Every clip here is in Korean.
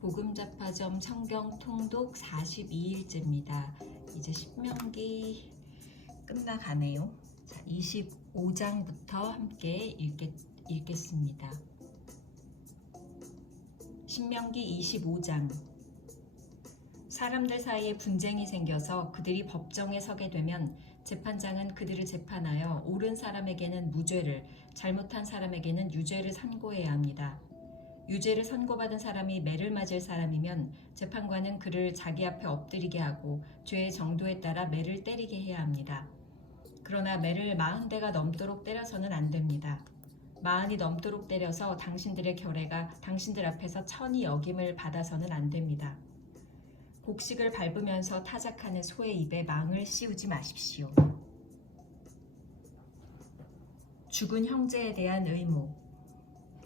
복음잡화점 성경 통독 42일째입니다. 이제 신명기 끝나가네요. 자, 25장부터 함께 읽겠습니다. 신명기 25장. 사람들 사이에 분쟁이 생겨서 그들이 법정에 서게 되면 재판장은 그들을 재판하여 옳은 사람에게는 무죄를, 잘못한 사람에게는 유죄를 선고해야 합니다. 유죄를 선고받은 사람이 매를 맞을 사람이면 재판관은 그를 자기 앞에 엎드리게 하고 죄의 정도에 따라 매를 때리게 해야 합니다. 그러나 매를 40대가 넘도록 때려서는 안 됩니다. 40이 넘도록 때려서 당신들의 결례가 당신들 앞에서 천히 여김을 받아서는 안 됩니다. 곡식을 밟으면서 타작하는 소의 입에 망을 씌우지 마십시오. 죽은 형제에 대한 의무.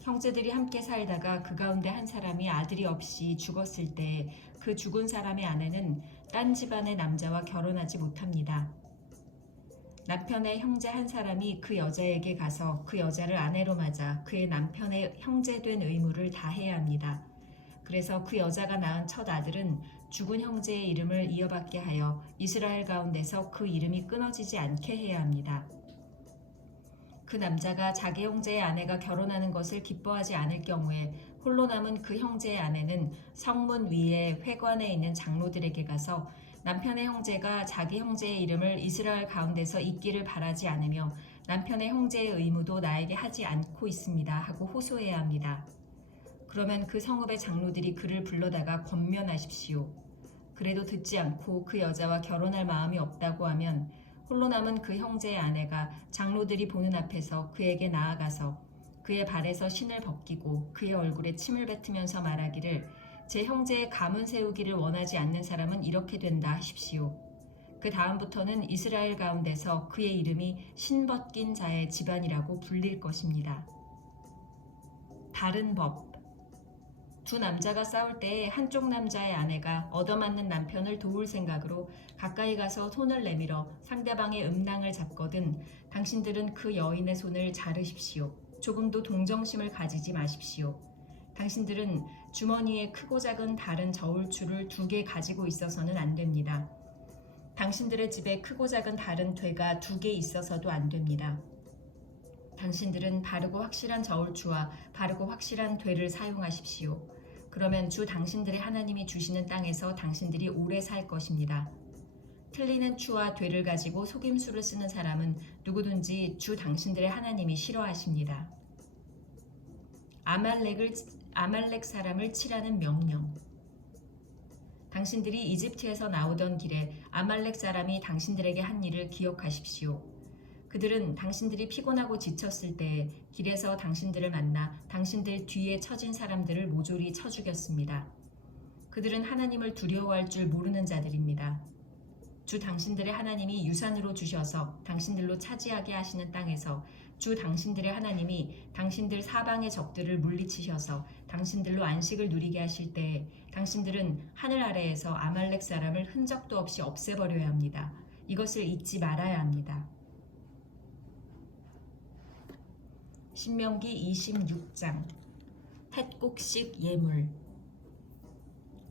형제들이 함께 살다가 그 가운데 한 사람이 아들이 없이 죽었을 때 그 죽은 사람의 아내는 딴 집안의 남자와 결혼하지 못합니다. 남편의 형제 한 사람이 그 여자에게 가서 그 여자를 아내로 맞아 그의 남편의 형제된 의무를 다해야 합니다. 그래서 그 여자가 낳은 첫 아들은 죽은 형제의 이름을 이어받게 하여 이스라엘 가운데서 그 이름이 끊어지지 않게 해야 합니다. 그 남자가 자기 형제의 아내가 결혼하는 것을 기뻐하지 않을 경우에 홀로 남은 그 형제의 아내는 성문 위에 회관에 있는 장로들에게 가서 남편의 형제가 자기 형제의 이름을 이스라엘 가운데서 잊기를 바라지 않으며 남편의 형제의 의무도 나에게 하지 않고 있습니다 하고 호소해야 합니다. 그러면 그 성읍의 장로들이 그를 불러다가 권면하십시오. 그래도 듣지 않고 그 여자와 결혼할 마음이 없다고 하면 홀로 남은 그 형제의 아내가 장로들이 보는 앞에서 그에게 나아가서 그의 발에서 신을 벗기고 그의 얼굴에 침을 뱉으면서 말하기를 제 형제의 가문 세우기를 원하지 않는 사람은 이렇게 된다 하십시오. 그 다음부터는 이스라엘 가운데서 그의 이름이 신 벗긴 자의 집안이라고 불릴 것입니다. 다른 법. 두 남자가 싸울 때에 한쪽 남자의 아내가 얻어맞는 남편을 도울 생각으로 가까이 가서 손을 내밀어 상대방의 음낭을 잡거든 당신들은 그 여인의 손을 자르십시오. 조금도 동정심을 가지지 마십시오. 당신들은 주머니에 크고 작은 다른 저울추를 2개 가지고 있어서는 안 됩니다. 당신들의 집에 크고 작은 다른 되가 2개 있어서도 안 됩니다. 당신들은 바르고 확실한 저울추와 바르고 확실한 되를 사용하십시오. 그러면 주 당신들의 하나님이 주시는 땅에서 당신들이 오래 살 것입니다. 틀리는 추와 되를 가지고 속임수를 쓰는 사람은 누구든지 주 당신들의 하나님이 싫어하십니다. 아말렉 사람을 치라는 명령. 당신들이 이집트에서 나오던 길에 아말렉 사람이 당신들에게 한 일을 기억하십시오. 그들은 당신들이 피곤하고 지쳤을 때 길에서 당신들을 만나 당신들 뒤에 처진 사람들을 모조리 쳐 죽였습니다. 그들은 하나님을 두려워할 줄 모르는 자들입니다. 주 당신들의 하나님이 유산으로 주셔서 당신들로 차지하게 하시는 땅에서 주 당신들의 하나님이 당신들 사방의 적들을 물리치셔서 당신들로 안식을 누리게 하실 때에 당신들은 하늘 아래에서 아말렉 사람을 흔적도 없이 없애버려야 합니다. 이것을 잊지 말아야 합니다. 신명기 26장. 햇곡식 예물.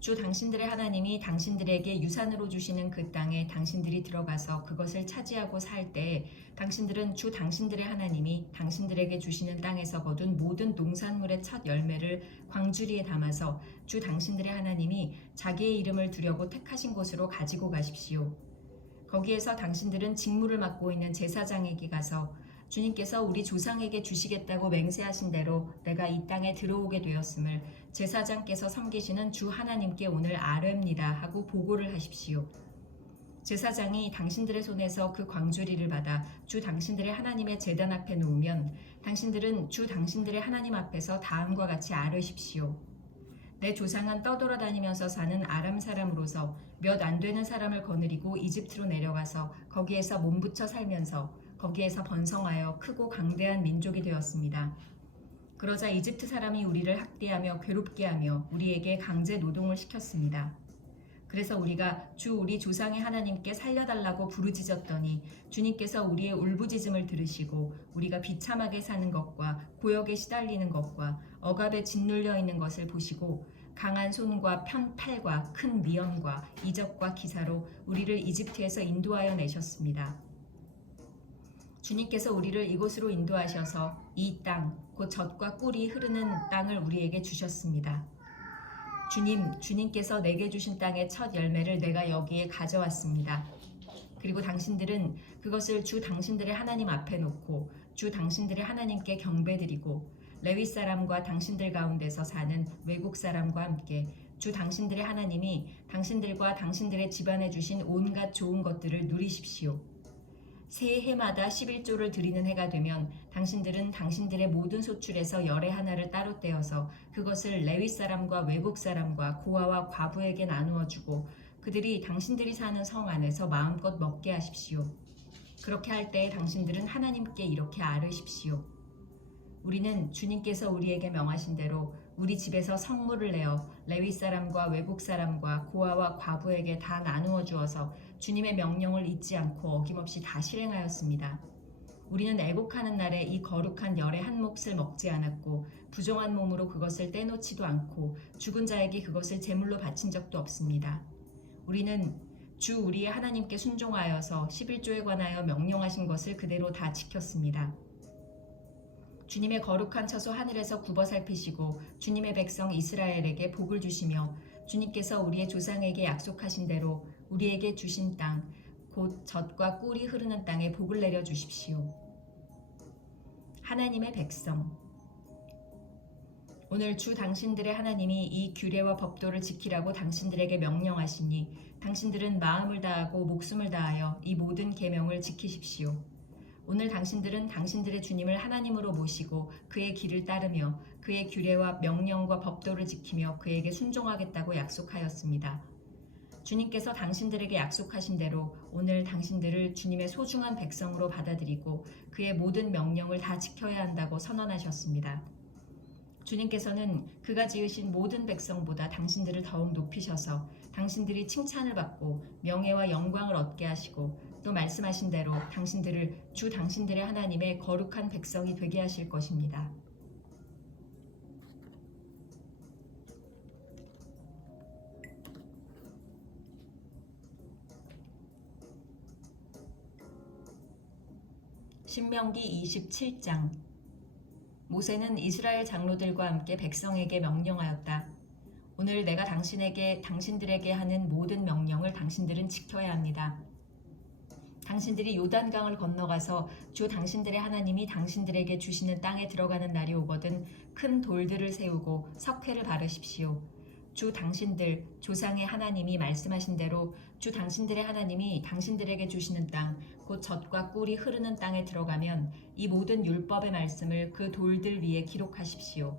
주 당신들의 하나님이 당신들에게 유산으로 주시는 그 땅에 당신들이 들어가서 그것을 차지하고 살 때에 당신들은 주 당신들의 하나님이 당신들에게 주시는 땅에서 거둔 모든 농산물의 첫 열매를 광주리에 담아서 주 당신들의 하나님이 자기의 이름을 두려고 택하신 곳으로 가지고 가십시오. 거기에서 당신들은 직무를 맡고 있는 제사장에게 가서 주님께서 우리 조상에게 주시겠다고 맹세하신 대로 내가 이 땅에 들어오게 되었음을 제사장께서 섬기시는 주 하나님께 오늘 아뢰옵니다 하고 보고를 하십시오. 제사장이 당신들의 손에서 그 광주리를 받아 주 당신들의 하나님의 제단 앞에 놓으면 당신들은 주 당신들의 하나님 앞에서 다음과 같이 아뢰십시오. 내 조상은 떠돌아다니면서 사는 아람 사람으로서 몇 안 되는 사람을 거느리고 이집트로 내려가서 거기에서 몸부쳐 살면서 거기에서 번성하여 크고 강대한 민족이 되었습니다. 그러자 이집트 사람이 우리를 학대하며 괴롭게 하며 우리에게 강제 노동을 시켰습니다. 그래서 우리가 주 우리 조상의 하나님께 살려달라고 부르짖었더니 주님께서 우리의 울부짖음을 들으시고 우리가 비참하게 사는 것과 고역에 시달리는 것과 억압에 짓눌려 있는 것을 보시고 강한 손과 팔과 큰 미연과 이적과 기사로 우리를 이집트에서 인도하여 내셨습니다. 주님께서 우리를 이곳으로 인도하셔서 이 땅, 곧 젖과 꿀이 흐르는 땅을 우리에게 주셨습니다. 주님께서 내게 주신 땅의 첫 열매를 내가 여기에 가져왔습니다. 그리고 당신들은 그것을 주 당신들의 하나님 앞에 놓고 주 당신들의 하나님께 경배드리고 레위 사람과 당신들 가운데서 사는 외국 사람과 함께 주 당신들의 하나님이 당신들과 당신들의 집안에 주신 온갖 좋은 것들을 누리십시오. 새 해마다 11조를 드리는 해가 되면 당신들은 당신들의 모든 소출에서 열의 하나를 따로 떼어서 그것을 레위 사람과 외국 사람과 고아와 과부에게 나누어 주고 그들이 당신들이 사는 성 안에서 마음껏 먹게 하십시오. 그렇게 할 때에 당신들은 하나님께 이렇게 아뢰십시오. 우리는 주님께서 우리에게 명하신 대로 우리 집에서 성물을 내어 레위 사람과 외국 사람과 고아와 과부에게 다 나누어 주어서 주님의 명령을 잊지 않고 어김없이 다 실행하였습니다. 우리는 애곡하는 날에 이 거룩한 열의 한 몫을 먹지 않았고 부정한 몸으로 그것을 떼놓지도 않고 죽은 자에게 그것을 제물로 바친 적도 없습니다. 우리는 주 우리의 하나님께 순종하여서 11조에 관하여 명령하신 것을 그대로 다 지켰습니다. 주님의 거룩한 처소 하늘에서 굽어 살피시고 주님의 백성 이스라엘에게 복을 주시며 주님께서 우리의 조상에게 약속하신 대로 우리에게 주신 땅, 곧 젖과 꿀이 흐르는 땅에 복을 내려 주십시오. 하나님의 백성, 오늘 주 당신들의 하나님이 이 규례와 법도를 지키라고 당신들에게 명령하시니 당신들은 마음을 다하고 목숨을 다하여 이 모든 계명을 지키십시오. 오늘 당신들은 당신들의 주님을 하나님으로 모시고 그의 길을 따르며 그의 규례와 명령과 법도를 지키며 그에게 순종하겠다고 약속하였습니다. 주님께서 당신들에게 약속하신 대로 오늘 당신들을 주님의 소중한 백성으로 받아들이고 그의 모든 명령을 다 지켜야 한다고 선언하셨습니다. 주님께서는 그가 지으신 모든 백성보다 당신들을 더욱 높이셔서 당신들이 칭찬을 받고 명예와 영광을 얻게 하시고 또 말씀하신 대로 당신들을 주 당신들의 하나님의 거룩한 백성이 되게 하실 것입니다. 신명기 27장. 모세는 이스라엘 장로들과 함께 백성에게 명령하였다. 오늘 내가 당신들에게 하는 모든 명령을 당신들은 지켜야 합니다. 당신들이 요단강을 건너가서 주 당신들의 하나님이 당신들에게 주시는 땅에 들어가는 날이 오거든 큰 돌들을 세우고 석회를 바르십시오. 주 당신들 조상의 하나님이 말씀하신 대로 주 당신들의 하나님이 당신들에게 주시는 땅, 곧 젖과 꿀이 흐르는 땅에 들어가면 이 모든 율법의 말씀을 그 돌들 위에 기록하십시오.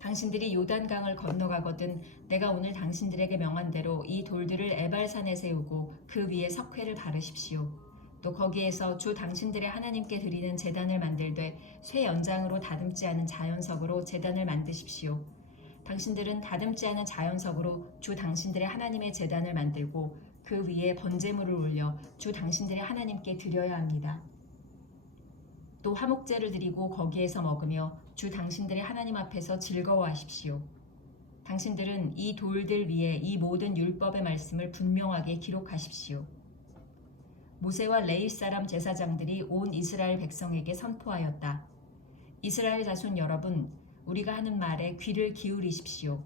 당신들이 요단강을 건너가거든 내가 오늘 당신들에게 명한 대로 이 돌들을 에발산에 세우고 그 위에 석회를 바르십시오. 또 거기에서 주 당신들의 하나님께 드리는 제단을 만들되 쇠 연장으로 다듬지 않은 자연석으로 제단을 만드십시오. 당신들은 다듬지 않은 자연석으로 주 당신들의 하나님의 제단을 만들고 그 위에 번제물을 올려 주 당신들의 하나님께 드려야 합니다. 또 화목제를 드리고 거기에서 먹으며 주 당신들의 하나님 앞에서 즐거워하십시오. 당신들은 이 돌들 위에 이 모든 율법의 말씀을 분명하게 기록하십시오. 모세와 레위 사람 제사장들이 온 이스라엘 백성에게 선포하였다. 이스라엘 자손 여러분, 우리가 하는 말에 귀를 기울이십시오.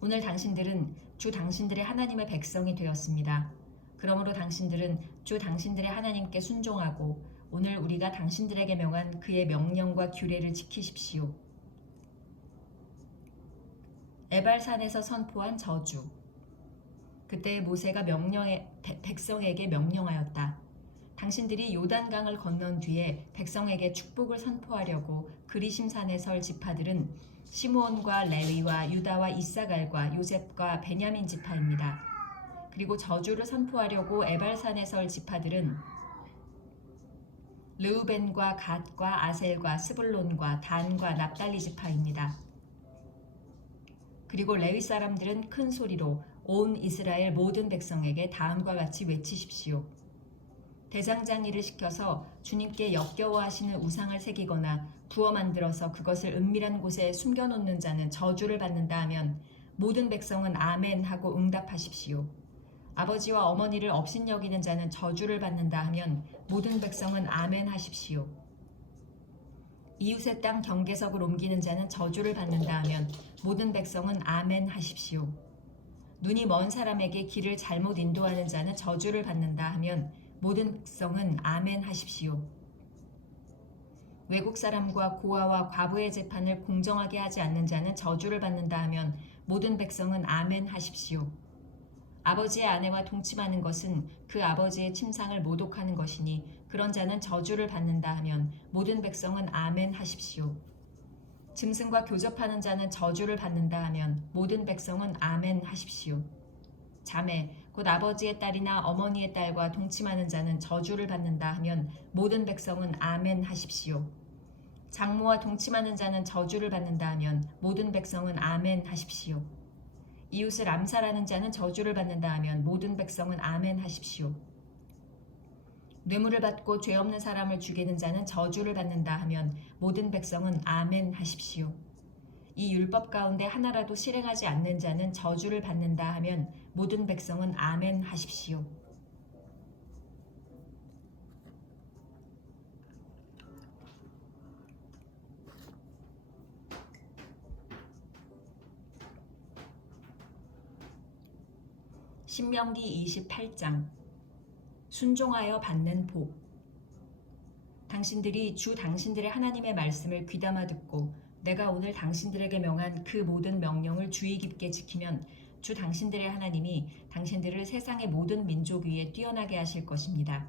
오늘 당신들은 주 당신들의 하나님의 백성이 되었습니다. 그러므로 당신들은 주 당신들의 하나님께 순종하고 오늘 우리가 당신들에게 명한 그의 명령과 규례를 지키십시오. 에발산에서 선포한 저주. 그때 모세가 백성에게 명령하였다. 당신들이 요단강을 건넌 뒤에 백성에게 축복을 선포하려고 그리심산에 설 지파들은 시므온과 레위와 유다와 이사갈과 요셉과 베냐민 지파입니다. 그리고 저주를 선포하려고 에발산에 설 지파들은 르우벤과 갓과 아셀과 스불론과 단과 납달리 지파입니다. 그리고 레위 사람들은 큰 소리로 온 이스라엘 모든 백성에게 다음과 같이 외치십시오. 대장장이를 시켜서 주님께 역겨워하시는 우상을 새기거나 부어 만들어서 그것을 은밀한 곳에 숨겨놓는 자는 저주를 받는다 하면 모든 백성은 아멘 하고 응답하십시오. 아버지와 어머니를 업신여기는 자는 저주를 받는다 하면 모든 백성은 아멘 하십시오. 이웃의 땅 경계석을 옮기는 자는 저주를 받는다 하면 모든 백성은 아멘 하십시오. 눈이 먼 사람에게 길을 잘못 인도하는 자는 저주를 받는다 하면 모든 백성은 아멘 하십시오. 외국 사람과 고아와 과부의 재판을 공정하게 하지 않는 자는 저주를 받는다 하면 모든 백성은 아멘 하십시오. 아버지의 아내와 동침하는 것은 그 아버지의 침상을 모독하는 것이니 그런 자는 저주를 받는다 하면 모든 백성은 아멘 하십시오. 짐승과 교접하는 자는 저주를 받는다 하면 모든 백성은 아멘 하십시오. 자매, 곧 아버지의 딸이나 어머니의 딸과 동침하는 자는 저주를 받는다 하면 모든 백성은 아멘 하십시오. 장모와 동침하는 자는 저주를 받는다 하면 모든 백성은 아멘 하십시오. 이웃을 암살하는 자는 저주를 받는다 하면 모든 백성은 아멘 하십시오. 뇌물을 받고 죄 없는 사람을 죽이는 자는 저주를 받는다 하면 모든 백성은 아멘 하십시오. 이 율법 가운데 하나라도 실행하지 않는 자는 저주를 받는다 하면 모든 백성은 아멘 하십시오. 신명기 28장 순종하여 받는 복. 당신들이 주 당신들의 하나님의 말씀을 귀담아 듣고 내가 오늘 당신들에게 명한 그 모든 명령을 주의 깊게 지키면 주 당신들의 하나님이 당신들을 세상의 모든 민족 위에 뛰어나게 하실 것입니다.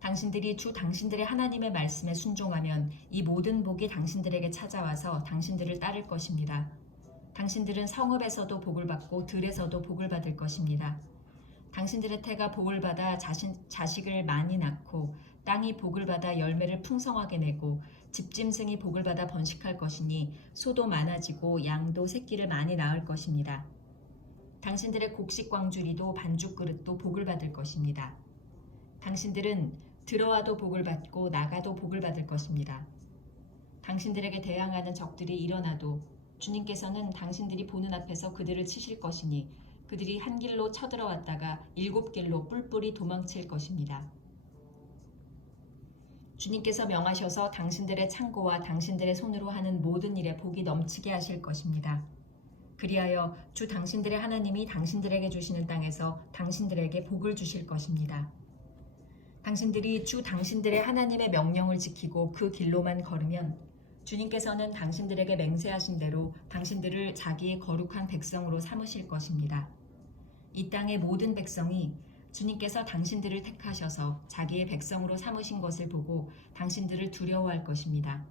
당신들이 주 당신들의 하나님의 말씀에 순종하면 이 모든 복이 당신들에게 찾아와서 당신들을 따를 것입니다. 당신들은 성읍에서도 복을 받고 들에서도 복을 받을 것입니다. 당신들의 태가 복을 받아 자식을 많이 낳고 땅이 복을 받아 열매를 풍성하게 내고 집짐승이 복을 받아 번식할 것이니 소도 많아지고 양도 새끼를 많이 낳을 것입니다. 당신들의 곡식 광주리도 반죽 그릇도 복을 받을 것입니다. 당신들은 들어와도 복을 받고 나가도 복을 받을 것입니다. 당신들에게 대항하는 적들이 일어나도 주님께서는 당신들이 보는 앞에서 그들을 치실 것이니 그들이 한 길로 쳐들어왔다가 7길로 뿔뿔이 도망칠 것입니다. 주님께서 명하셔서 당신들의 창고와 당신들의 손으로 하는 모든 일에 복이 넘치게 하실 것입니다. 그리하여 주 당신들의 하나님이 당신들에게 주시는 땅에서 당신들에게 복을 주실 것입니다. 당신들이 주 당신들의 하나님의 명령을 지키고 그 길로만 걸으면 주님께서는 당신들에게 맹세하신 대로 당신들을 자기의 거룩한 백성으로 삼으실 것입니다. 이 땅의 모든 백성이 주님께서 당신들을 택하셔서 자기의 백성으로 삼으신 것을 보고 당신들을 두려워할 것입니다.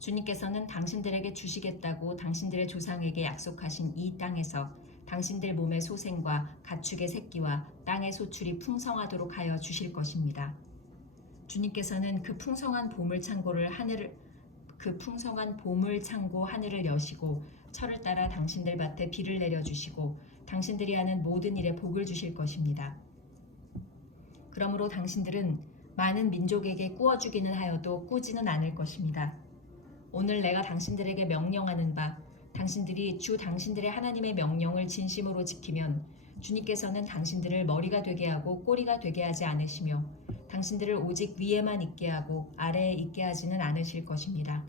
주님께서는 당신들에게 주시겠다고 당신들의 조상에게 약속하신 이 땅에서 당신들 몸의 소생과 가축의 새끼와 땅의 소출이 풍성하도록 하여 주실 것입니다. 주님께서는 그 풍성한 보물 창고 하늘을 여시고 철을 따라 당신들 밭에 비를 내려주시고 당신들이 하는 모든 일에 복을 주실 것입니다. 그러므로 당신들은 많은 민족에게 꾸어 주기는 하여도 꾸지는 않을 것입니다. 오늘 내가 당신들에게 명령하는 바 당신들이 주 당신들의 하나님의 명령을 진심으로 지키면 주님께서는 당신들을 머리가 되게 하고 꼬리가 되게 하지 않으시며 당신들을 오직 위에만 있게 하고 아래에 있게 하지는 않으실 것입니다.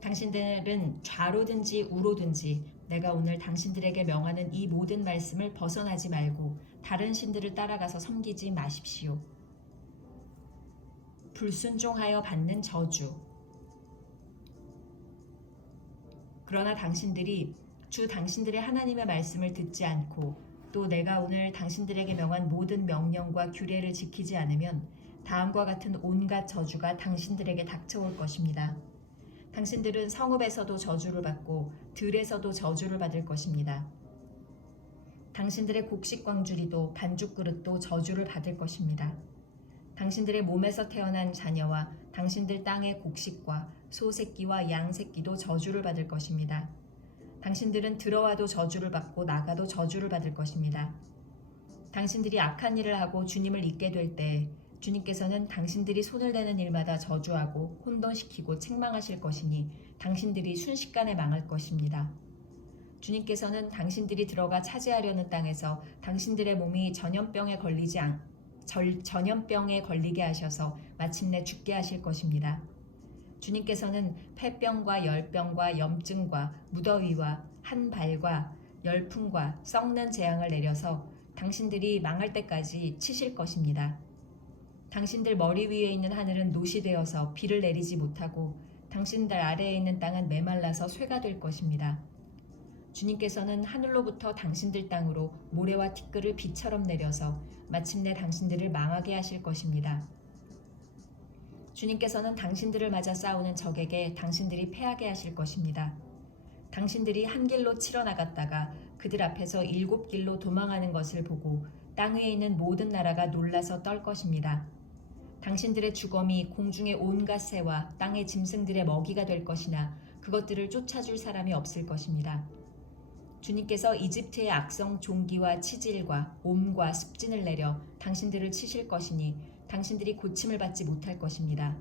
당신들은 좌로든지 우로든지 내가 오늘 당신들에게 명하는 이 모든 말씀을 벗어나지 말고 다른 신들을 따라가서 섬기지 마십시오. 불순종하여 받는 저주. 그러나 당신들이 주 당신들의 하나님의 말씀을 듣지 않고 또 내가 오늘 당신들에게 명한 모든 명령과 규례를 지키지 않으면 다음과 같은 온갖 저주가 당신들에게 닥쳐올 것입니다. 당신들은 성읍에서도 저주를 받고 들에서도 저주를 받을 것입니다. 당신들의 곡식 광주리도 반죽 그릇도 저주를 받을 것입니다. 당신들의 몸에서 태어난 자녀와 당신들 땅의 곡식과 소 새끼와 양 새끼도 저주를 받을 것입니다. 당신들은 들어와도 저주를 받고 나가도 저주를 받을 것입니다. 당신들이 악한 일을 하고 주님을 잊게 될 때 주님께서는 당신들이 손을 대는 일마다 저주하고 혼돈시키고 책망하실 것이니 당신들이 순식간에 망할 것입니다. 주님께서는 당신들이 들어가 차지하려는 땅에서 당신들의 몸이 전염병에 걸리게 하셔서 마침내 죽게 하실 것입니다. 주님께서는 폐병과 열병과 염증과 무더위와 한발과 열풍과 썩는 재앙을 내려서 당신들이 망할 때까지 치실 것입니다. 당신들 머리 위에 있는 하늘은 노시 되어서 비를 내리지 못하고 당신들 아래에 있는 땅은 메말라서 쇠가 될 것입니다. 주님께서는 하늘로부터 당신들 땅으로 모래와 티끌을 비처럼 내려서 마침내 당신들을 망하게 하실 것입니다. 주님께서는 당신들을 맞아 싸우는 적에게 당신들이 패하게 하실 것입니다. 당신들이 한 길로 치러 나갔다가 그들 앞에서 7길로 도망하는 것을 보고 땅 위에 있는 모든 나라가 놀라서 떨 것입니다. 당신들의 주검이 공중의 온갖 새와 땅의 짐승들의 먹이가 될 것이나 그것들을 쫓아줄 사람이 없을 것입니다. 주님께서 이집트의 악성 종기와 치질과 옴과 습진을 내려 당신들을 치실 것이니 당신들이 고침을 받지 못할 것입니다.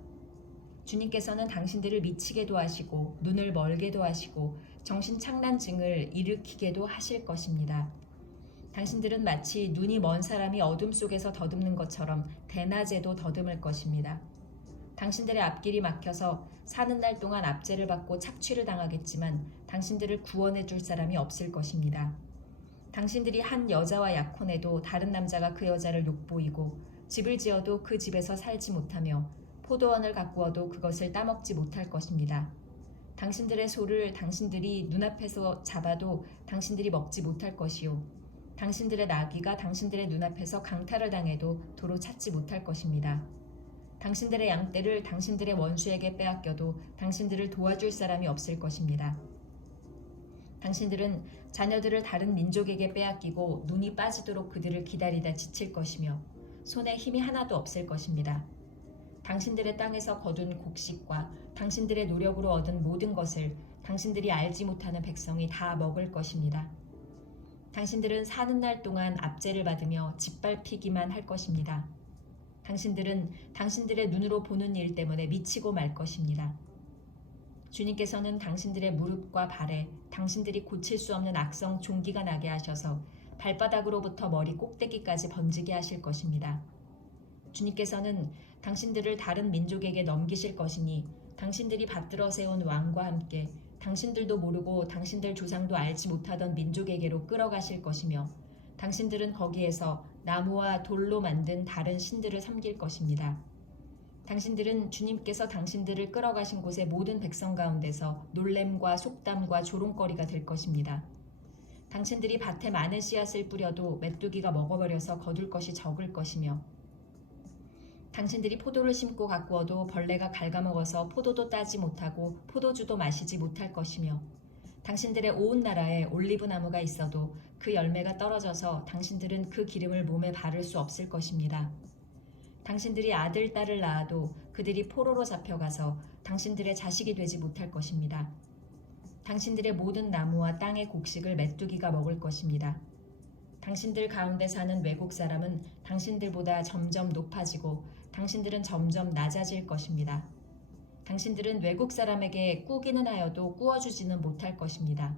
주님께서는 당신들을 미치게도 하시고 눈을 멀게도 하시고 정신착란증을 일으키게도 하실 것입니다. 당신들은 마치 눈이 먼 사람이 어둠 속에서 더듬는 것처럼 대낮에도 더듬을 것입니다. 당신들의 앞길이 막혀서 사는 날 동안 압제를 받고 착취를 당하겠지만 당신들을 구원해 줄 사람이 없을 것입니다. 당신들이 한 여자와 약혼해도 다른 남자가 그 여자를 욕보이고 집을 지어도 그 집에서 살지 못하며 포도원을 가꾸어도 그것을 따먹지 못할 것입니다. 당신들의 소를 당신들이 눈앞에서 잡아도 당신들이 먹지 못할 것이요. 당신들의 나귀가 당신들의 눈앞에서 강탈을 당해도 도로 찾지 못할 것입니다. 당신들의 양떼를 당신들의 원수에게 빼앗겨도 당신들을 도와줄 사람이 없을 것입니다. 당신들은 자녀들을 다른 민족에게 빼앗기고 눈이 빠지도록 그들을 기다리다 지칠 것이며 손에 힘이 하나도 없을 것입니다. 당신들의 땅에서 거둔 곡식과 당신들의 노력으로 얻은 모든 것을 당신들이 알지 못하는 백성이 다 먹을 것입니다. 당신들은 사는 날 동안 압제를 받으며 짓밟히기만 할 것입니다. 당신들은 당신들의 눈으로 보는 일 때문에 미치고 말 것입니다. 주님께서는 당신들의 무릎과 발에 당신들이 고칠 수 없는 악성 종기가 나게 하셔서 발바닥으로부터 머리 꼭대기까지 번지게 하실 것입니다. 주님께서는 당신들을 다른 민족에게 넘기실 것이니 당신들이 받들어 세운 왕과 함께 당신들도 모르고 당신들 조상도 알지 못하던 민족에게로 끌어가실 것이며 당신들은 거기에서 나무와 돌로 만든 다른 신들을 섬길 것입니다. 당신들은 주님께서 당신들을 끌어가신 곳의 모든 백성 가운데서 놀램과 속담과 조롱거리가 될 것입니다. 당신들이 밭에 많은 씨앗을 뿌려도 메뚜기가 먹어버려서 거둘 것이 적을 것이며 당신들이 포도를 심고 가꾸어도 벌레가 갉아먹어서 포도도 따지 못하고 포도주도 마시지 못할 것이며 당신들의 온 나라에 올리브 나무가 있어도 그 열매가 떨어져서 당신들은 그 기름을 몸에 바를 수 없을 것입니다. 당신들이 아들, 딸을 낳아도 그들이 포로로 잡혀가서 당신들의 자식이 되지 못할 것입니다. 당신들의 모든 나무와 땅의 곡식을 메뚜기가 먹을 것입니다. 당신들 가운데 사는 외국 사람은 당신들보다 점점 높아지고 당신들은 점점 낮아질 것입니다. 당신들은 외국 사람에게 꾸기는 하여도 꾸어주지는 못할 것입니다.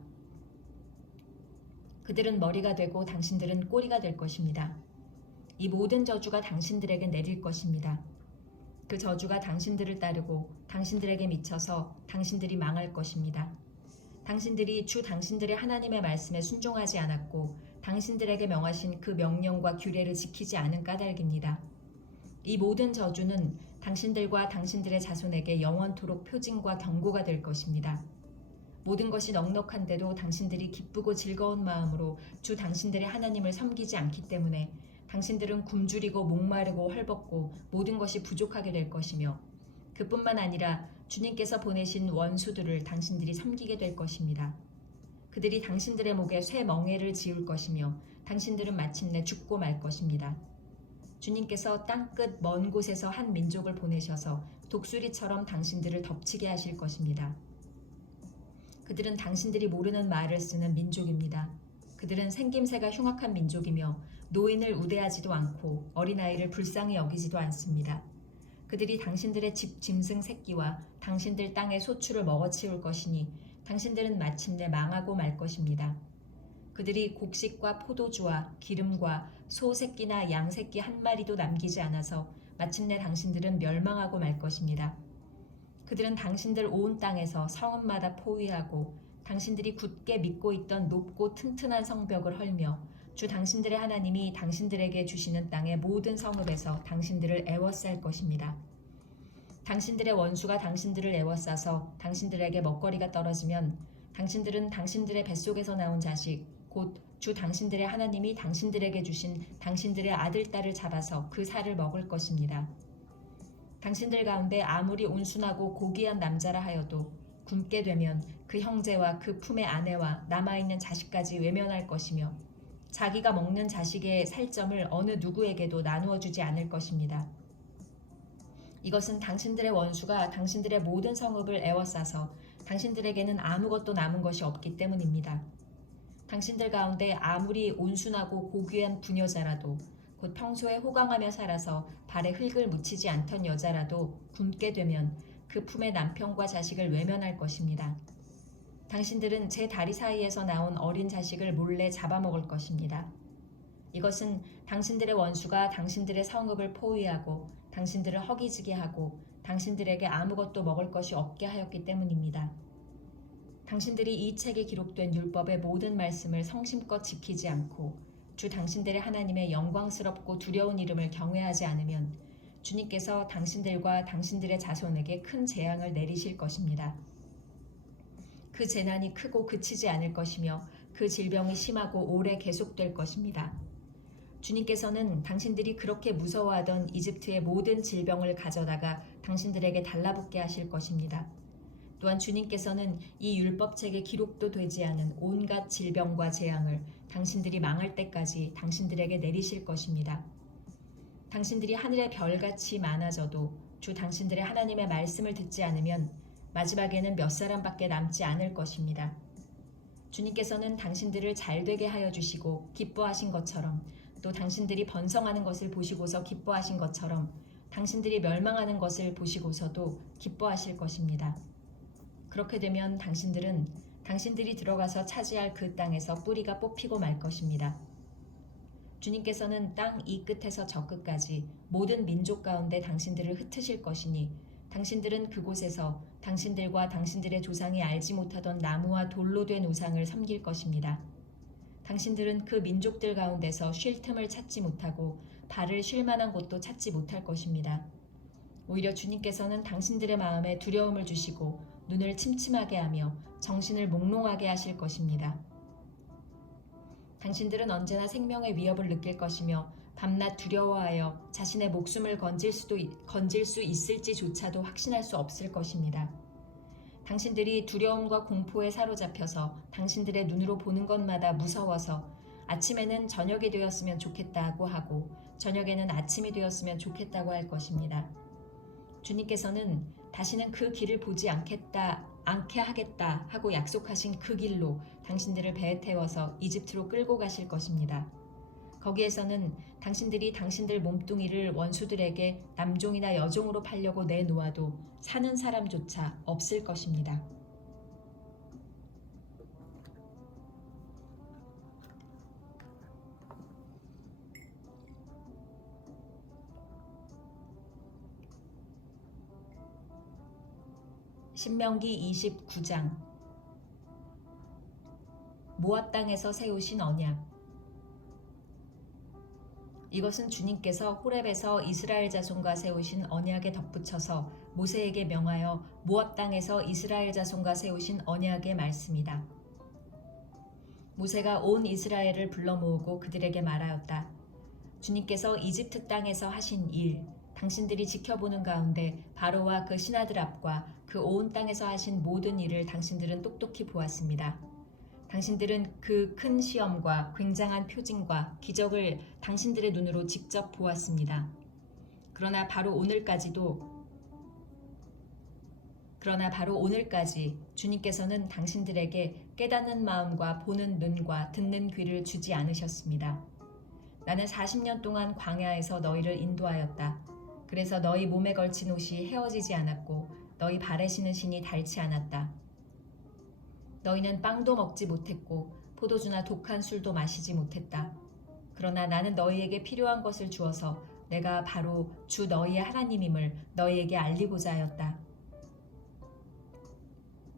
그들은 머리가 되고 당신들은 꼬리가 될 것입니다. 이 모든 저주가 당신들에게 내릴 것입니다. 그 저주가 당신들을 따르고 당신들에게 미쳐서 당신들이 망할 것입니다. 당신들이 주 당신들의 하나님의 말씀에 순종하지 않았고 당신들에게 명하신 그 명령과 규례를 지키지 않은 까닭입니다. 이 모든 저주는 당신들과 당신들의 자손에게 영원토록 표징과 경고가 될 것입니다. 모든 것이 넉넉한데도 당신들이 기쁘고 즐거운 마음으로 주 당신들의 하나님을 섬기지 않기 때문에 당신들은 굶주리고 목마르고 헐벗고 모든 것이 부족하게 될 것이며 그뿐만 아니라 주님께서 보내신 원수들을 당신들이 섬기게 될 것입니다. 그들이 당신들의 목에 쇠 멍에를 지을 것이며 당신들은 마침내 죽고 말 것입니다. 주님께서 땅끝 먼 곳에서 한 민족을 보내셔서 독수리처럼 당신들을 덮치게 하실 것입니다. 그들은 당신들이 모르는 말을 쓰는 민족입니다. 그들은 생김새가 흉악한 민족이며 노인을 우대하지도 않고 어린아이를 불쌍히 여기지도 않습니다. 그들이 당신들의 집 짐승 새끼와 당신들 땅의 소출을 먹어치울 것이니 당신들은 마침내 망하고 말 것입니다. 그들이 곡식과 포도주와 기름과 소 새끼나 양 새끼 한 마리도 남기지 않아서 마침내 당신들은 멸망하고 말 것입니다. 그들은 당신들 온 땅에서 성읍마다 포위하고 당신들이 굳게 믿고 있던 높고 튼튼한 성벽을 헐며 주 당신들의 하나님이 당신들에게 주시는 땅의 모든 성읍에서 당신들을 애워쌀 것입니다. 당신들의 원수가 당신들을 애워싸서 당신들에게 먹거리가 떨어지면 당신들은 당신들의 뱃속에서 나온 자식 곧 주 당신들의 하나님이 당신들에게 주신 당신들의 아들 딸을 잡아서 그 살을 먹을 것입니다. 당신들 가운데 아무리 온순하고 고귀한 남자라 하여도 굶게 되면 그 형제와 그 품의 아내와 남아있는 자식까지 외면할 것이며 자기가 먹는 자식의 살점을 어느 누구에게도 나누어 주지 않을 것입니다. 이것은 당신들의 원수가 당신들의 모든 성읍을 애워싸서 당신들에게는 아무것도 남은 것이 없기 때문입니다. 당신들 가운데 아무리 온순하고 고귀한 부녀자라도 곧 평소에 호강하며 살아서 발에 흙을 묻히지 않던 여자라도 굶게 되면 그 품의 남편과 자식을 외면할 것입니다. 당신들은 제 다리 사이에서 나온 어린 자식을 몰래 잡아먹을 것입니다. 이것은 당신들의 원수가 당신들의 성읍을 포위하고 당신들을 허기지게 하고 당신들에게 아무것도 먹을 것이 없게 하였기 때문입니다. 당신들이 이 책에 기록된 율법의 모든 말씀을 성심껏 지키지 않고 주 당신들의 하나님의 영광스럽고 두려운 이름을 경외하지 않으면 주님께서 당신들과 당신들의 자손에게 큰 재앙을 내리실 것입니다. 그 재난이 크고 그치지 않을 것이며 그 질병이 심하고 오래 계속될 것입니다. 주님께서는 당신들이 그렇게 무서워하던 이집트의 모든 질병을 가져다가 당신들에게 달라붙게 하실 것입니다. 또한 주님께서는 이 율법책에 기록도 되지 않은 온갖 질병과 재앙을 당신들이 망할 때까지 당신들에게 내리실 것입니다. 당신들이 하늘의 별같이 많아져도 주 당신들의 하나님의 말씀을 듣지 않으면 마지막에는 몇 사람밖에 남지 않을 것입니다. 주님께서는 당신들을 잘되게 하여 주시고 기뻐하신 것처럼 또 당신들이 번성하는 것을 보시고서 기뻐하신 것처럼 당신들이 멸망하는 것을 보시고서도 기뻐하실 것입니다. 그렇게 되면 당신들은 당신들이 들어가서 차지할 그 땅에서 뿌리가 뽑히고 말 것입니다. 주님께서는 땅 이 끝에서 저 끝까지 모든 민족 가운데 당신들을 흩으실 것이니 당신들은 그곳에서 당신들과 당신들의 조상이 알지 못하던 나무와 돌로 된 우상을 섬길 것입니다. 당신들은 그 민족들 가운데서 쉴 틈을 찾지 못하고 발을 쉴 만한 곳도 찾지 못할 것입니다. 오히려 주님께서는 당신들의 마음에 두려움을 주시고 눈을 침침하게 하며 정신을 몽롱하게 하실 것입니다. 당신들은 언제나 생명의 위협을 느낄 것이며 밤낮 두려워하여 자신의 목숨을 건질 수 있을지조차도 확신할 수 없을 것입니다. 당신들이 두려움과 공포에 사로잡혀서 당신들의 눈으로 보는 것마다 무서워서 아침에는 저녁이 되었으면 좋겠다고 하고 저녁에는 아침이 되었으면 좋겠다고 할 것입니다. 주님께서는 다시는 그 길을 보지 않게 하겠다 하고 약속하신 그 길로 당신들을 배에 태워서 이집트로 끌고 가실 것입니다. 거기에서는 당신들이 당신들 몸뚱이를 원수들에게 남종이나 여종으로 팔려고 내놓아도 사는 사람조차 없을 것입니다. 신명기 29장 모압 땅에서 세우신 언약. 이것은 주님께서 호렙에서 이스라엘 자손과 세우신 언약에 덧붙여서 모세에게 명하여 모압 땅에서 이스라엘 자손과 세우신 언약의 말씀이다. 모세가 온 이스라엘을 불러 모으고 그들에게 말하였다. 주님께서 이집트 땅에서 하신 일, 당신들이 지켜보는 가운데 바로와 그 신하들 앞과 그 온 땅에서 하신 모든 일을 당신들은 똑똑히 보았습니다. 당신들은 그 큰 시험과 굉장한 표징과 기적을 당신들의 눈으로 직접 보았습니다. 그러나 바로 오늘까지 주님께서는 당신들에게 깨닫는 마음과 보는 눈과 듣는 귀를 주지 않으셨습니다. 나는 40년 동안 광야에서 너희를 인도하였다. 그래서 너희 몸에 걸친 옷이 헤어지지 않았고 너희 발에 신은 신이 닳지 않았다. 너희는 빵도 먹지 못했고 포도주나 독한 술도 마시지 못했다. 그러나 나는 너희에게 필요한 것을 주어서 내가 바로 주 너희의 하나님임을 너희에게 알리고자 하였다.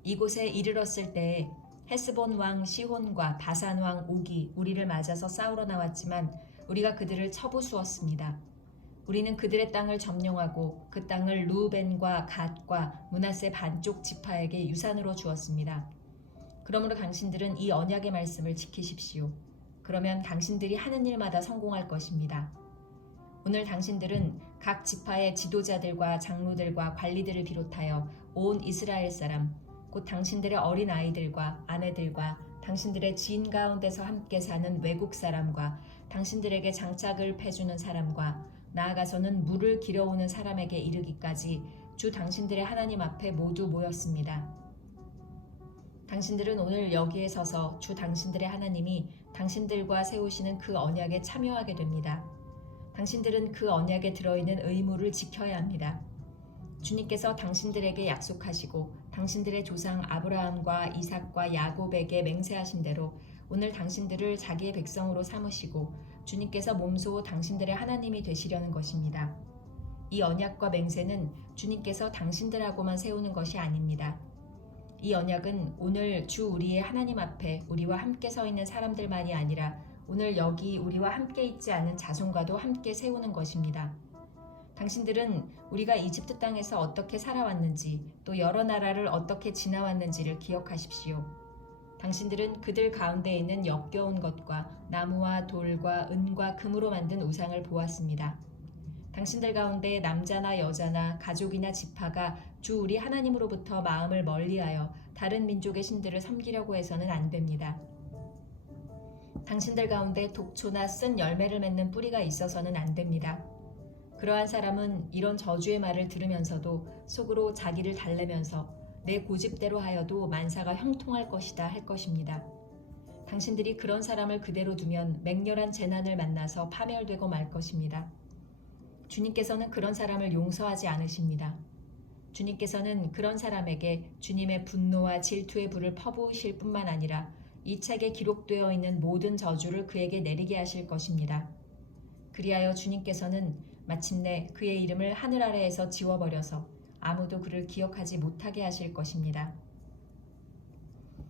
이곳에 이르렀을 때에 헤스본 왕 시혼과 바산 왕 옥이 우리를 맞아서 싸우러 나왔지만 우리가 그들을 쳐부수었습니다. 우리는 그들의 땅을 점령하고 그 땅을 루벤과 갓과 므낫세 반쪽 지파에게 유산으로 주었습니다. 그러므로 당신들은 이 언약의 말씀을 지키십시오. 그러면 당신들이 하는 일마다 성공할 것입니다. 오늘 당신들은 각 지파의 지도자들과 장로들과 관리들을 비롯하여 온 이스라엘 사람, 곧 당신들의 어린 아이들과 아내들과 당신들의 지인 가운데서 함께 사는 외국 사람과 당신들에게 장착을 패주는 사람과 나아가서는 물을 길어오는 사람에게 이르기까지 주 당신들의 하나님 앞에 모두 모였습니다. 당신들은 오늘 여기에 서서 주 당신들의 하나님이 당신들과 세우시는 그 언약에 참여하게 됩니다. 당신들은 그 언약에 들어있는 의무를 지켜야 합니다. 주님께서 당신들에게 약속하시고 당신들의 조상 아브라함과 이삭과 야곱에게 맹세하신 대로 오늘 당신들을 자기의 백성으로 삼으시고 주님께서 몸소 당신들의 하나님이 되시려는 것입니다. 이 언약과 맹세는 주님께서 당신들하고만 세우는 것이 아닙니다. 이 언약은 오늘 주 우리의 하나님 앞에 우리와 함께 서 있는 사람들만이 아니라 오늘 여기 우리와 함께 있지 않은 자손과도 함께 세우는 것입니다. 당신들은 우리가 이집트 땅에서 어떻게 살아왔는지 또 여러 나라를 어떻게 지나왔는지를 기억하십시오. 당신들은 그들 가운데 있는 역겨운 것과 나무와 돌과 은과 금으로 만든 우상을 보았습니다. 당신들 가운데 남자나 여자나 가족이나 지파가 주 우리 하나님으로부터 마음을 멀리하여 다른 민족의 신들을 섬기려고 해서는 안 됩니다. 당신들 가운데 독초나 쓴 열매를 맺는 뿌리가 있어서는 안 됩니다. 그러한 사람은 이런 저주의 말을 들으면서도 속으로 자기를 달래면서 내 고집대로 하여도 만사가 형통할 것이다 할 것입니다. 당신들이 그런 사람을 그대로 두면 맹렬한 재난을 만나서 파멸되고 말 것입니다. 주님께서는 그런 사람을 용서하지 않으십니다. 주님께서는 그런 사람에게 주님의 분노와 질투의 불을 퍼부으실 뿐만 아니라 이 책에 기록되어 있는 모든 저주를 그에게 내리게 하실 것입니다. 그리하여 주님께서는 마침내 그의 이름을 하늘 아래에서 지워버려서 아무도 그를 기억하지 못하게 하실 것입니다.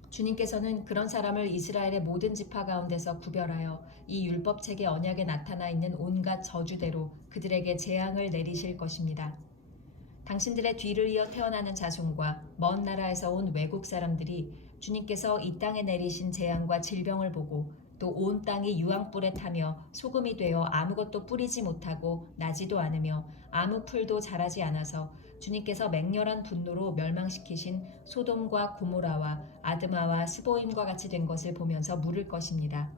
주님께서는 그런 사람을 이스라엘의 모든 지파 가운데서 구별하여 이 율법책의 언약에 나타나 있는 온갖 저주대로 그들에게 재앙을 내리실 것입니다. 당신들의 뒤를 이어 태어나는 자손과 먼 나라에서 온 외국 사람들이 주님께서 이 땅에 내리신 재앙과 질병을 보고 또 온 땅이 유황불에 타며 소금이 되어 아무것도 뿌리지 못하고 나지도 않으며 아무 풀도 자라지 않아서 주님께서 맹렬한 분노로 멸망시키신 소돔과 고모라와 아드마와 스보임과 같이 된 것을 보면서 물을 것입니다.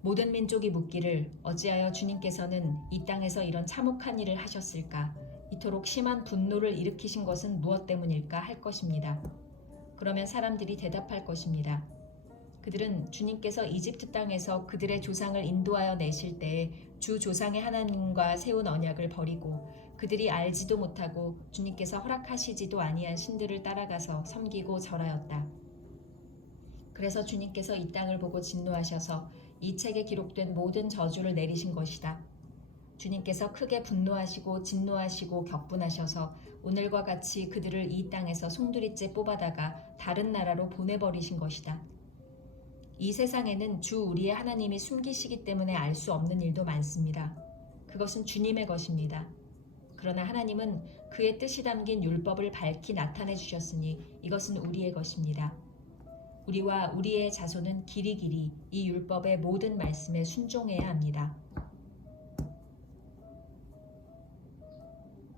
모든 민족이 묻기를 어찌하여 주님께서는 이 땅에서 이런 참혹한 일을 하셨을까? 이토록 심한 분노를 일으키신 것은 무엇 때문일까 할 것입니다. 그러면 사람들이 대답할 것입니다. 그들은 주님께서 이집트 땅에서 그들의 조상을 인도하여 내실 때에 주 조상의 하나님과 세운 언약을 버리고 그들이 알지도 못하고 주님께서 허락하시지도 아니한 신들을 따라가서 섬기고 절하였다. 그래서 주님께서 이 땅을 보고 진노하셔서 이 책에 기록된 모든 저주를 내리신 것이다. 주님께서 크게 분노하시고 진노하시고 격분하셔서 오늘과 같이 그들을 이 땅에서 송두리째 뽑아다가 다른 나라로 보내버리신 것이다. 이 세상에는 주 우리의 하나님이 숨기시기 때문에 알 수 없는 일도 많습니다. 그것은 주님의 것입니다. 그러나 하나님은 그의 뜻이 담긴 율법을 밝히 나타내 주셨으니 이것은 우리의 것입니다. 우리와 우리의 자손은 길이길이 이 율법의 모든 말씀에 순종해야 합니다.